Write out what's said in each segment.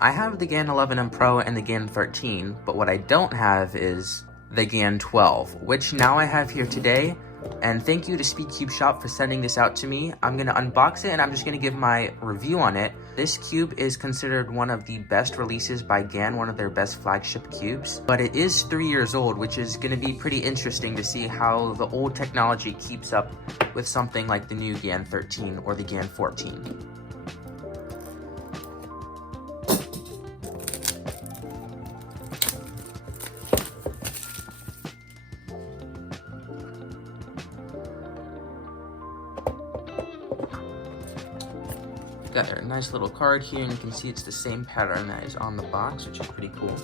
I have the GAN 11M Pro and the GAN 13, but what I don't have is the GAN 12, which now I have here today. And thank you to SpeedCubeShop for sending this out to me. I'm going to unbox it and I'm just going to give my review on it. This cube is considered one of the best releases by GAN, one of their best flagship cubes. But it is 3 years old, which is going to be pretty interesting to see how the old technology keeps up with something like the new GAN 13 or the GAN 14. Got a nice little card here, and you can see it's the same pattern that is on the box, which is pretty cool.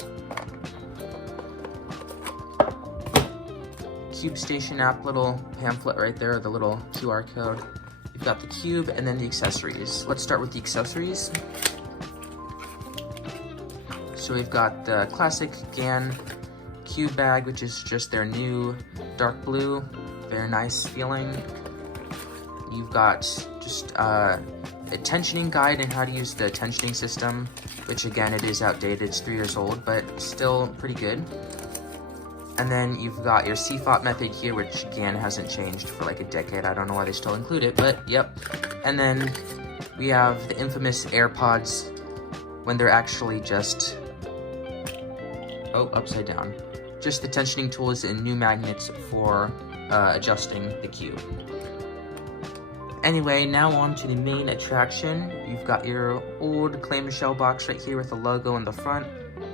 Cube Station app little pamphlet right there, the little QR code. You've got the cube and then the accessories. Let's start with the accessories. So we've got the classic GAN cube bag, which is just their new dark blue, very nice feeling. You've got just a tensioning guide and how to use the tensioning system, which again, it is outdated, it's 3 years old, but still pretty good. And then you've got your CFOT method here, which GAN hasn't changed for like a decade. I don't know why they still include it, but yep. And then we have the infamous AirPods when they're actually just, upside down. Just the tensioning tools and new magnets for adjusting the cube. Anyway, now on to the main attraction. You've got your old clamshell box right here with the logo in the front,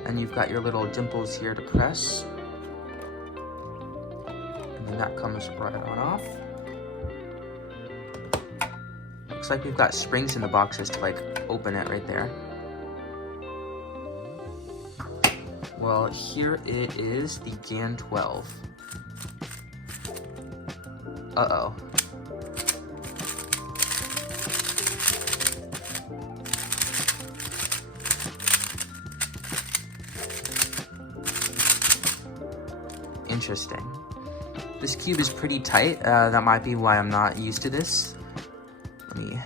and you've got your little dimples here to press. And then that comes right on off. Looks like we've got springs in the boxes to like open it right there. Well, here it is, the GAN 12. Uh-oh. Interesting. This cube is pretty tight. That might be why I'm not used to this. Let me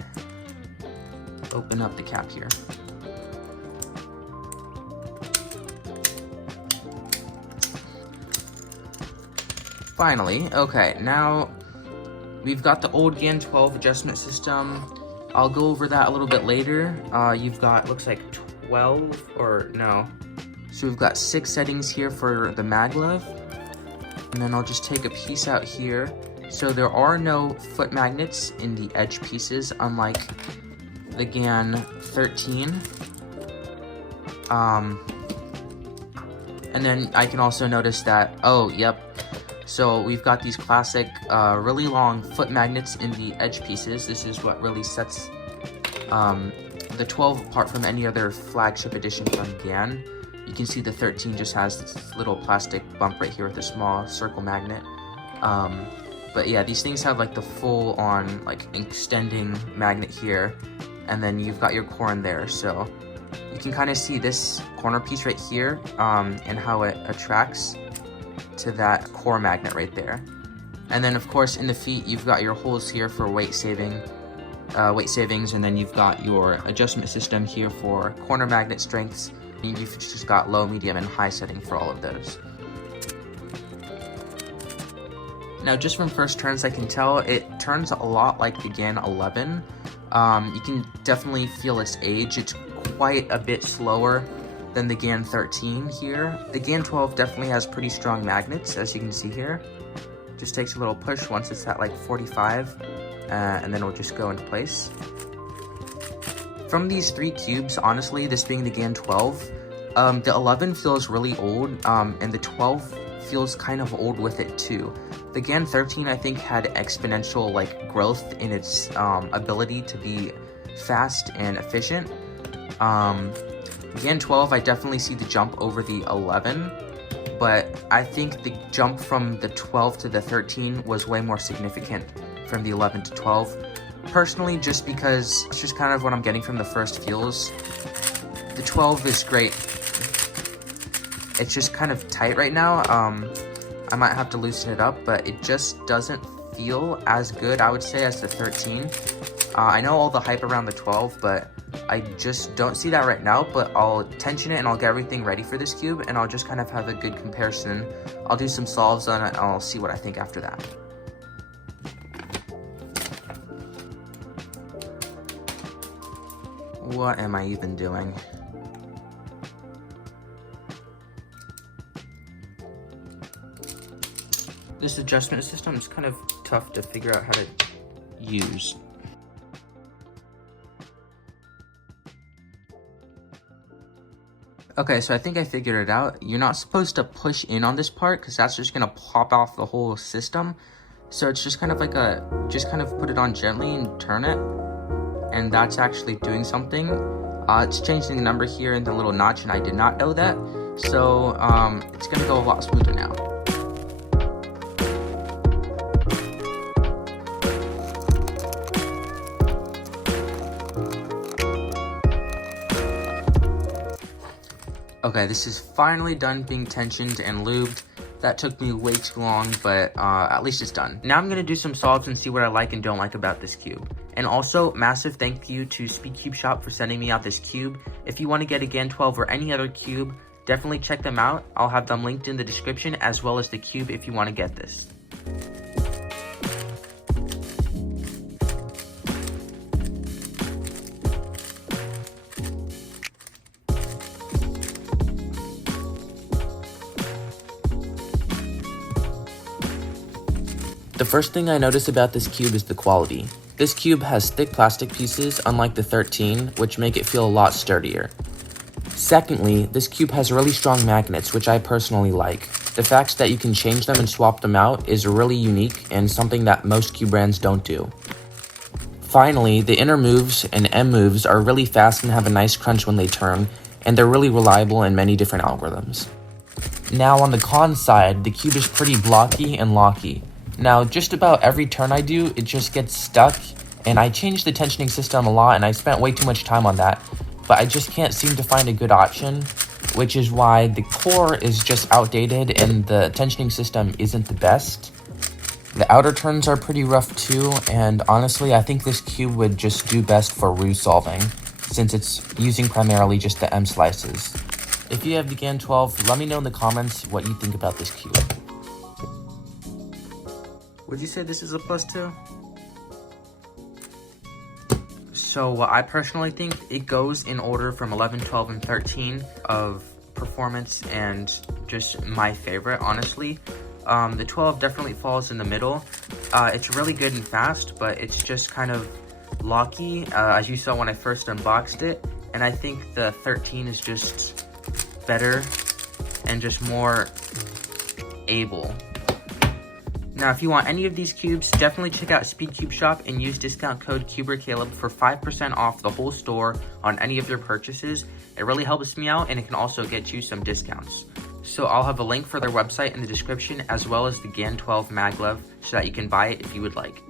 open up the cap here. Finally, okay, now we've got the old GAN 12 adjustment system. I'll go over that a little bit later. You've got, looks like 12, or no. So we've got 6 settings here for the maglev. And then I'll just take a piece out here. So there are no foot magnets in the edge pieces, unlike the GAN 13. And then I can also notice that, so we've got these classic, really long foot magnets in the edge pieces. This is what really sets the 12 apart from any other flagship edition from GAN. You can see the 13 just has this little plastic bump right here with a small circle magnet. But yeah, these things have like the full on like extending magnet here, and then you've got your core in there. So you can kind of see this corner piece right here and how it attracts to that core magnet right there. And then of course in the feet, you've got your holes here for weight savings, and then you've got your adjustment system here for corner magnet strengths. You've just got low, medium, and high setting for all of those. Now, just from first turns, I can tell it turns a lot like the GAN 11. You can definitely feel its age. It's quite a bit slower than the GAN 13 here. The GAN 12 definitely has pretty strong magnets, as you can see here. Just takes a little push once it's at like 45, and then it'll just go into place. From these 3 cubes, honestly, this being the GAN 12, the 11 feels really old, and the 12 feels kind of old with it too. The GAN 13, I think, had exponential like growth in its ability to be fast and efficient. GAN 12, I definitely see the jump over the 11, but I think the jump from the 12 to the 13 was way more significant from the 11 to 12. Personally, just because it's just kind of what I'm getting from the first feels. The 12 is great. It's just kind of tight right now. I might have to loosen it up, but it just doesn't feel as good, I would say, as the 13. I know all the hype around the 12, but I just don't see that right now, but I'll tension it and I'll get everything ready for this cube, and I'll just kind of have a good comparison. I'll do some solves on it and I'll see what I think after that. What am I even doing? This adjustment system is kind of tough to figure out how to use. Okay, so I think I figured it out. You're not supposed to push in on this part because that's just gonna pop off the whole system. So it's just kind of like just kind of put it on gently and turn it. And that's actually doing something. It's changing the number here in the little notch, and I did not know that. So it's gonna go a lot smoother now. Okay, this is finally done being tensioned and lubed. That took me way too long, but at least it's done. Now I'm gonna do some solves and see what I like and don't like about this cube. And also, massive thank you to SpeedCubeShop for sending me out this cube. If you want to get a GAN 12 or any other cube, definitely check them out. I'll have them linked in the description, as well as the cube if you want to get this. The first thing I notice about this cube is the quality. This cube has thick plastic pieces, unlike the 13, which make it feel a lot sturdier. Secondly, this cube has really strong magnets, which I personally like. The fact that you can change them and swap them out is really unique and something that most cube brands don't do. Finally, the inner moves and M moves are really fast and have a nice crunch when they turn, and they're really reliable in many different algorithms. Now on the con side, the cube is pretty blocky and locky. Now, just about every turn I do, it just gets stuck, and I changed the tensioning system a lot, and I spent way too much time on that, but I just can't seem to find a good option, which is why the core is just outdated and the tensioning system isn't the best. The outer turns are pretty rough too, and honestly, I think this cube would just do best for roux solving, since it's using primarily just the M slices. If you have the GAN 12, let me know in the comments what you think about this cube. Would you say this is a +2? So I personally think it goes in order from 11, 12, and 13 of performance and just my favorite, honestly. The 12 definitely falls in the middle. It's really good and fast, but it's just kind of locky, as you saw when I first unboxed it. And I think the 13 is just better and just more able. Now, if you want any of these cubes, definitely check out SpeedCubeShop and use discount code 𝗬𝗓𝗀𝗃 for 5% off the whole store on any of your purchases. It really helps me out, and it can also get you some discounts. So I'll have a link for their website in the description, as well as the GAN 12 maglev, so that you can buy it if you would like.